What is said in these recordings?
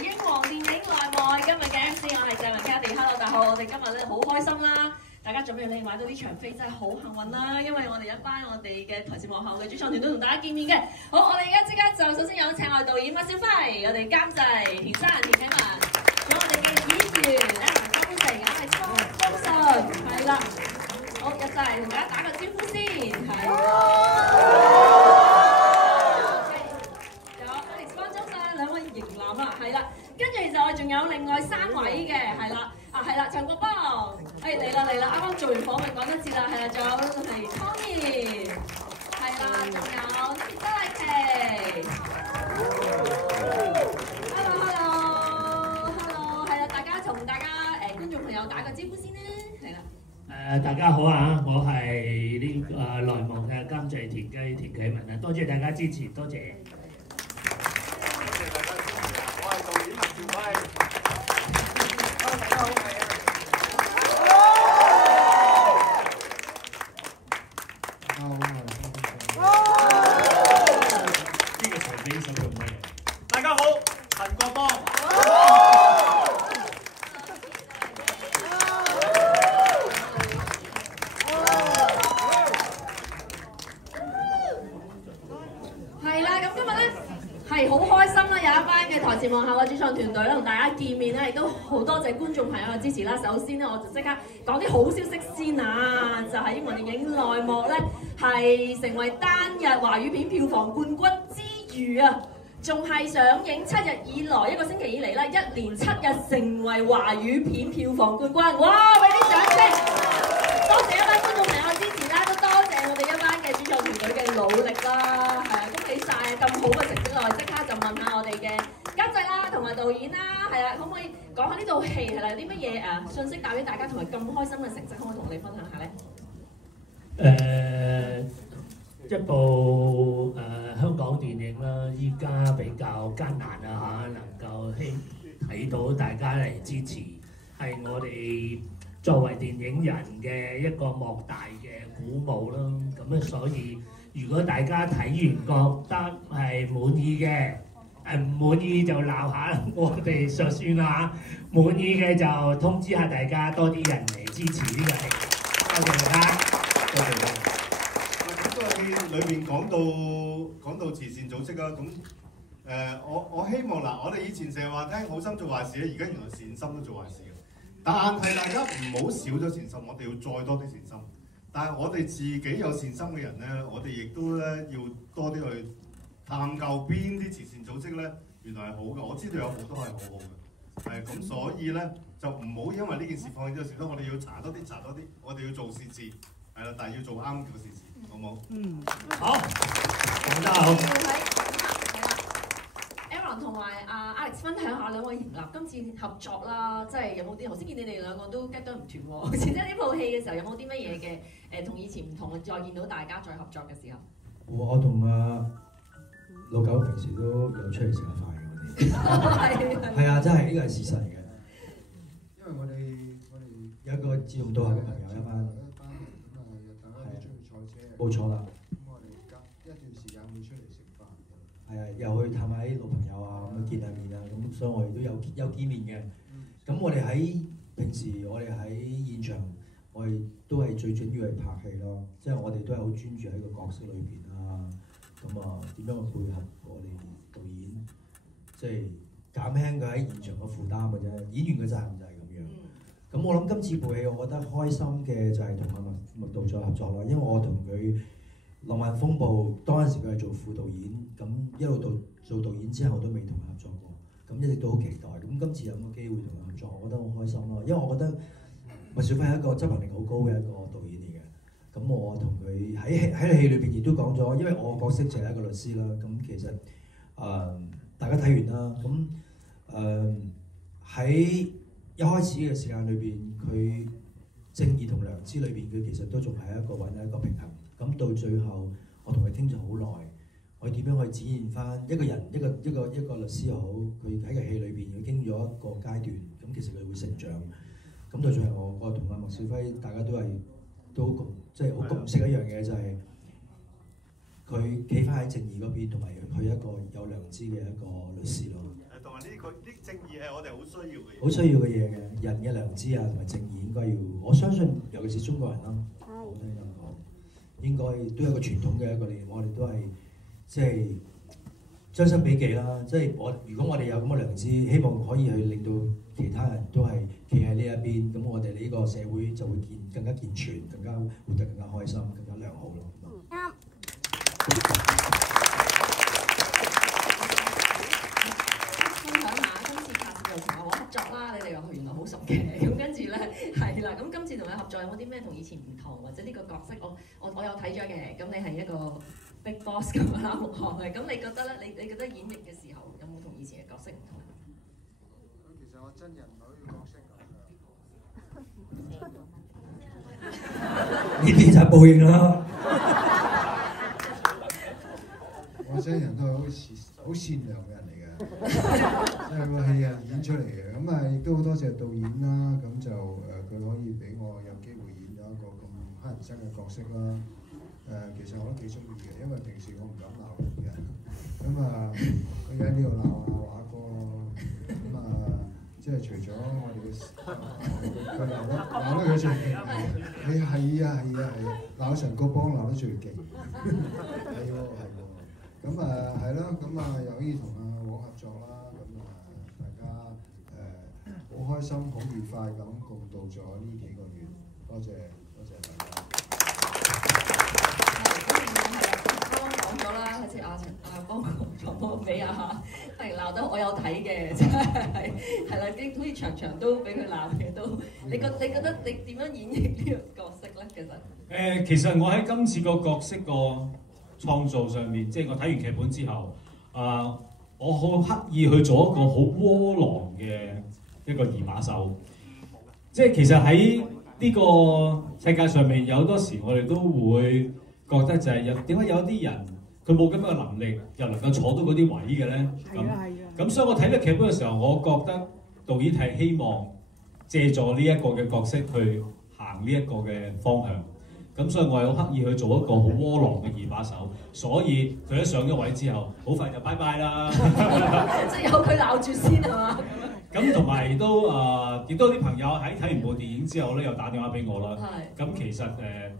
英皇電影內外今日嘅 MC 我係鄭文 Cathy。Hello， 大家好，我哋今日咧好開心啦！大家準備你買到啲場飛真係好幸運啦，因為我哋一班我哋嘅台前幕後嘅主創團隊同大家見面嘅。好，我哋而家即刻就首先有請我哋導演麥兆輝，我哋監製田生田啟文，仲有我哋嘅演員周成啊，係方信，係啦。好，入晒嚟同大家打個招呼先，係。兩位型男啊，係啦，跟住其實我哋仲有另外3位嘅，係啦，係啦，陳國邦，嚟啦，啱啱做完訪問講一次啦，係啦，仲有係 Tony， 係啦，仲有周麗琪 ，Hello， 係啦，大家同大家觀眾朋友打個招呼先啦，係啦。大家好啊！我係內幕嘅監製田啟文啊，多謝大家支持，多謝。大家好，陳國邦。係啦，咁今日咧係好開心啦，有一班嘅台前幕後嘅主創團隊咧同大家見面咧，亦都好多謝觀眾朋友嘅支持啦。首先咧，我就即刻講啲好消息先啊，就係英皇電影內幕咧係成為單日華語片票房冠軍之餘啊，仲係上映7日以來1個星期以嚟咧，1連7日成為華語片票房冠軍。哇！俾啲掌聲！多謝一班觀眾朋友嘅支持啦，都多謝我哋一班嘅主創團隊嘅努力啦，係啊，恭喜晒咁好嘅成績我即刻就問下我哋嘅監製啦，同埋導演啦，係啊，可唔可以講下呢套戲係啦有啲乜嘢信息帶俾大家，同埋咁開心嘅成績，可唔可以同我哋分享下咧？一部香港電影啦，依家比較艱難啊嚇，能夠睇到大家嚟支持，係我哋作為電影人嘅一個莫大嘅鼓舞啦。咁所以如果大家睇完覺得係滿意嘅，唔滿意就鬧下我哋就算啦，滿意嘅就通知下大家，多啲人嚟支持呢個戲。多謝大家，多謝大家。裏面講到慈善組織啦，咁我希望嗱，我哋以前成日話聽好心做壞事咧，而家原來善心都做壞事嘅。但係大家唔好少咗善心，我哋要再多啲善心。但係我哋自己有善心嘅人咧，我哋亦都咧要多啲去探究邊啲慈善組織咧原來係好嘅。我知道有好多係好好嘅，係咁，所以咧就唔好因為呢件事放棄咗善心，我哋要查多啲，我哋要做善事，係啦，但係要做啱嘅善事。好冇？好，講得好。Aaron 同埋Alex 分享下兩位型男今次合作啦，即係有冇啲頭先見你哋兩個都 get 得唔斷喎？前即係呢部戲嘅時候有冇啲乜嘢嘅同以前唔同？再見到大家再合作嘅時候，我同老九平時都有出嚟食下飯嘅，我哋係啊，真係呢個係事實嚟嘅。因為我哋有一個志同道合嘅朋友一班。冇錯啦。咁我哋隔一段時間會出嚟食飯。係啊，又去探下啲老朋友啊，咁見下面啊，咁所以我哋都有見面嘅。咁我哋喺平時我哋喺現場，我哋都係最緊要係拍戲咯，即係我哋都係好專注喺個角色裏邊啊。咁啊，點樣去配合我哋導演，即係減輕佢喺現場嘅負擔嘅啫。演員嘅責任就係咁樣。咁我諗今次部戲，我覺得開心嘅就係同阿麥導再合作啦，因為我同佢《浪漫風暴》當陣時佢係做副導演，咁一路到做導演之後都未同佢合作過，咁一直都好期待。咁今次有個機會同佢合作，我覺得好開心咯，因為我覺得麥兆輝係一個執行力好高嘅一個導演嚟嘅。咁我同佢喺戲裏邊亦都講咗，因為我角色就係一個律師啦。咁其實大家睇完啦，咁喺一開始嘅時間裏邊，佢正義同良知裏邊，佢其實都仲係揾一個平衡。咁到最後，我同佢傾咗好耐，我點樣去展現翻一個人一個律師又好，佢喺個戲裏邊佢經咗一個階段，咁其實佢會成長。咁到最後，我同阿麥兆輝大家都即係好共識一樣嘢，就係佢企翻喺正義嗰邊，同埋佢一個有良知嘅一個律師咯。導同埋呢正義係我哋好需要嘅嘢。好需要嘅嘢嘅，人嘅良知啊同埋正義應該要，我相信尤其是中國人啦，我聽咁講，應該都有一個傳統嘅一個理念，我哋都係即係將心比己啦，即係如果我哋有咁嘅良知，希望可以去令到其他人都係企喺呢一邊，咁我哋呢個社會就會更加健全，更加活得更加開心，更加良好咯。分享下今次拍攝又同我合作啦，你哋又原來好熟嘅，咁跟住咧係啦，咁今次同你合作有冇啲咩同以前唔同，或者呢個角色我有睇咗嘅，咁你係一個 Big Boss 咁啦，木學嘅，咁你覺得咧？你覺得演繹嘅時候有冇同以前嘅角色唔同？其實我真人女嘅角色呢啲就係報應啦。我真人都係好善良嘅人嚟嘅，即係個戲啊演出嚟嘅。咁啊亦都好多謝導演啦，咁就佢可以俾我有機會演咗一個咁黑人憎嘅角色啦。其實我都幾中意嘅，因為平時我唔敢鬧人嘅。咁啊，佢喺呢度鬧啊華哥，咁啊，即係除咗我哋嘅，佢鬧得佢最勁。係啊，鬧陳國邦鬧得最勁。係喎。咁啊係咯，咁啊又可以同阿黃合作啦，咁啊大家好開心、好愉快咁共度咗呢幾個月，多謝大家。啱啱講咗啦，好似阿邦講俾係鬧得我有睇嘅，真係啦，啲好似場場都俾佢鬧嘅都。你覺得你點樣演繹呢個角色咧？其實我喺今次個角色個創造上面，即係我睇完劇本之後，我好刻意去做一個好窩囊嘅一個二把手。即係其實喺呢個世界上面，有好多時我哋都會覺得就係點解有啲人佢冇咁嘅能力，又能夠坐到嗰啲位嘅咧？咁所以我睇呢個劇本嘅時候，我覺得導演係希望借助呢一個嘅角色去行呢一個嘅方向。咁所以我係好刻意去做一個好窩囊嘅二把手，所以佢一上咗位之後，好快就拜拜啦。即係有佢鬧住先係嘛？咁同埋亦都啲朋友喺睇完部電影之後咧，又打電話俾我啦。咁其實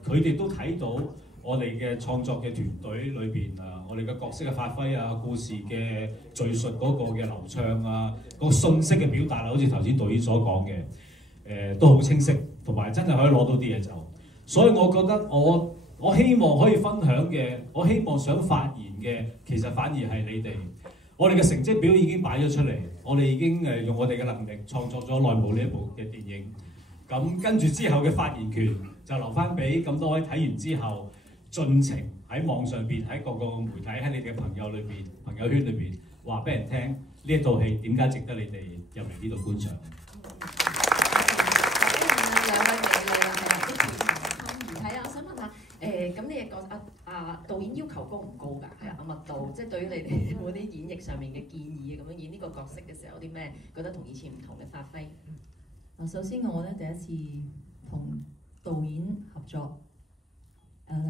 佢哋都睇到我哋嘅創作嘅團隊裏邊我哋嘅角色嘅發揮啊，故事嘅敘述嗰個嘅流暢啊，個信息嘅表達啊，好似頭先導演所講嘅，都好清晰，同埋真係可以攞到啲嘢走。所以我覺得我希望可以分享嘅，我希望想發言嘅，其實反而係你哋。我哋嘅成績表已經擺咗出嚟，我哋已經用我哋嘅能力創作咗《內幕》呢一部嘅電影。咁跟住之後嘅發言權就留翻俾咁多位睇完之後，盡情喺網上邊，喺各個媒體，喺你嘅朋友裏邊、朋友圈裏邊話俾人聽呢一套戲點解值得你哋入嚟呢度觀賞。咁你個導演要求高唔高㗎？係密度，即係對於你哋有冇啲演繹上面嘅建議咁樣演呢個角色嘅時候，有啲咩覺得同以前唔同嘅發揮？首先我咧第一次同導演合作，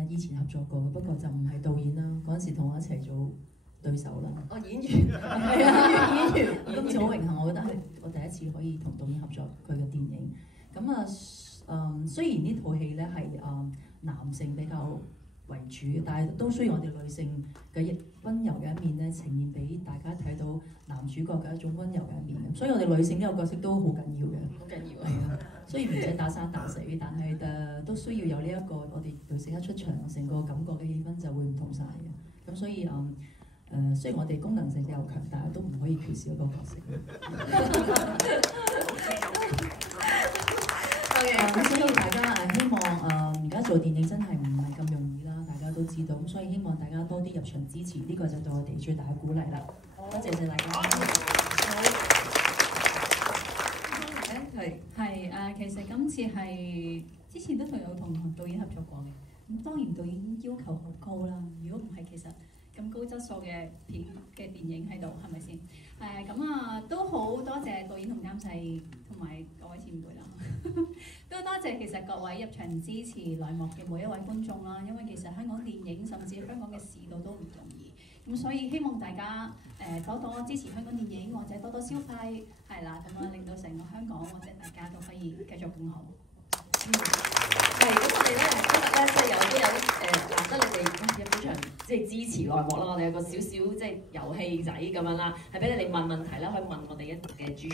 以前合作過，不過就唔係導演啦，嗰陣時同我一齊做對手啦。演員係啊，演員。今次好榮幸，我覺得係我第一次可以同導演合作佢嘅電影。咁雖然呢套戲咧係男性比較為主，但係都需要我哋女性嘅溫柔嘅一面咧，呈現俾大家睇到男主角嘅一種溫柔嘅一面。所以我哋女性呢個角色都好緊要嘅，好緊要係啊。雖然唔使打生打死，但係都需要有呢一個我哋女性一出場，成個感覺嘅氣氛就會唔同晒嘅。咁所以雖然我哋功能性比較強，但係都唔可以缺少一個角色。咁所以大家希望而家做電影真係唔係咁容易啦，大家都知道。咁所以希望大家多啲入場支持，呢個就對我哋最大嘅鼓勵啦。多謝晒大家。其實今次係之前都有同導演合作過嘅。咁當然導演要求好高啦，如果唔係其實咁高質素嘅電影喺度，係咪先？都好多謝導演同監製同埋各位前輩啦。都多謝其實各位入場支持內幕嘅每一位觀眾啦，因為其實香港電影甚至香港嘅市道都唔容易。咁所以希望大家多多支持香港電影，或者多多消費，係啦，咁令到成個香港或者大家都可以繼續更好。係，咁我哋咧今日咧即係有難得你哋有非常即係支持內幕啦，我哋有個少少即係遊戲仔咁樣啦，係俾你哋問問題啦，可以問我哋一嘅主。